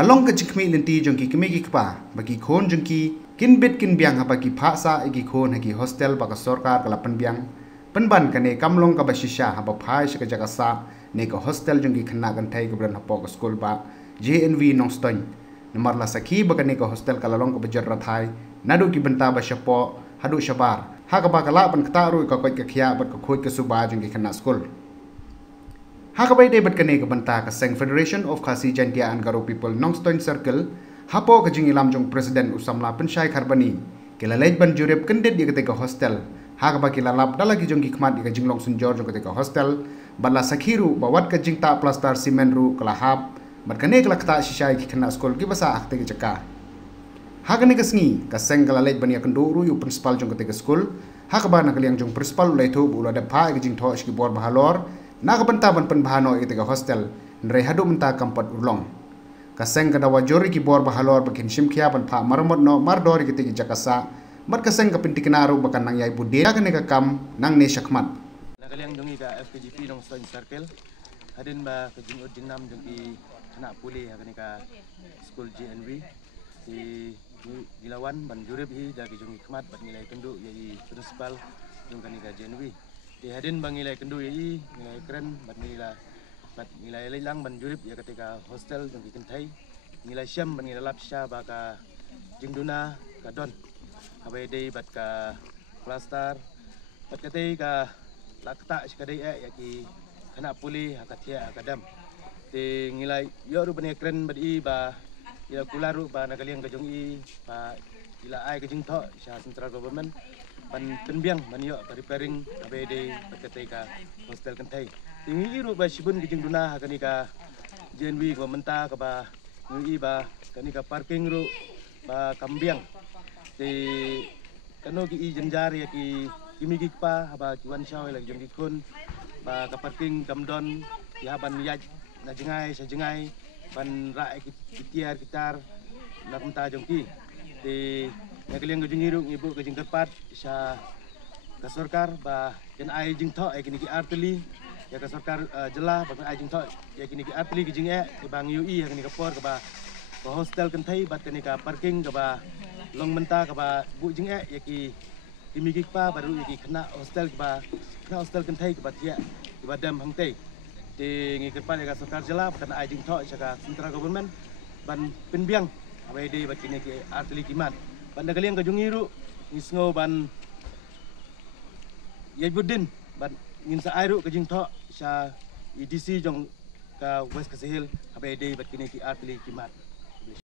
kalong ka chikmi lenti jongki kemi ki kpa bagi khon jongki kin bit kin biang ha bagi phasa igi khon hagi hostel baka sarkar kala penbiang penban kane kamlong ka basisha ha ba phai shika jaga sa ne ka hostel jongki khna kan thai ka bran hapok school ba JNV Nongstoin namar la sakhi baka ne ka hostel kala long ka bajar rathai nadu ki benta ba shapo hadu shabar ha ka ba kala ban kta ru ka koi ka khia bat ka khoi ka suba jongki khna school hakabai debat kane ka banta ka Seng Federation of Khasi Jantia and Garo People Nongstoin Circle hapo ka jing ilam jong President Usamla Penshai Kharbani kila leit ban jurep kendet di ketika hostel hakaba kila lap dalagi jong hikmat di ka jing long sunjor jong ketika hostel bala sakhiru bawat ka jing ta plaster cement ru kala hap mat kane kala kta shisha ki khana skol ki basa akte ki jaka hakane ka sngi ka Seng kala leit ban ya kendo ru yu principal jong ketika school hakaba na kaliang jong principal leitho bula da pha ki jing tho ski bor bahalor nakabenta ban penbahano itiga hostel nre hadu menta kampat ulong kaseng kada wajori ki bor bahalor bakin shimkhia ban pha marmot no mardori ki tigi jakasa mat kaseng kapinti kinaru bakan nang yai bude kane ka kam nang ne shakmat nakaliang dongi ka FKGP Nongstoin Circle hadin ba ka jing odin nam dongi kana puli hakani ka school JNV di dilawan ban jurep hi dagi jongi khmat bat nilai kendu yai principal jong kani ka JNV di hadin bang nilai kendu yai nilai keren bat nilai lelang ban jurip ya ketika hostel jong ki kentai nilai syam ban nilai lapsha ba ka jingduna ka don abai dei bat ka plaster bat katai ka lakta skadai ya ki kana puli hakatia akadam di nilai yo ru ban keren bat i ba ila kularu ba nakaliang ka jong i ba ila ai ka jing tho sha central government ban penbiang ban yo repairing abai dei bat katai ka hostel kentai tingi iru ba sibun kijing duna kani ka JNV ko menta ka ba ngi ba kani ka parking ru ba kambiang ti kano ki jenjar ya ki kimi ki pa ba ki wan shaw la jong ki kun ba ka parking kamdon ya ban yaj na jengai sa jengai ban ra ki tiar gitar na menta jong ki ti nakaliang kijing iru ngibu kijing kepat sa ka sarkar ba ken ai jing tho ai kini ki arteli ya ka sarkar jelah ba ai jing tho ya kini ki arteli ki jing ki bang UI ya kini ka por ka ba hostel kan thai bat kini ka parking ka ba long menta ka ba bu jing ya ki kimi ki pa baru ya ki kena hostel ka ba kena hostel kan thai ka ba ya ki ba dam hang tei ti ngi ka pa ya ka sarkar jelah kan ai jing tho ka central government ban penbiang abai dei bat kini ki arteli kimat ban nakaliang ka jungiru ngisngo ban yai budin ban ngin sa airu ka jing tho sa EDC jong ka West Kasihil abai dei bat kini ki atli kimat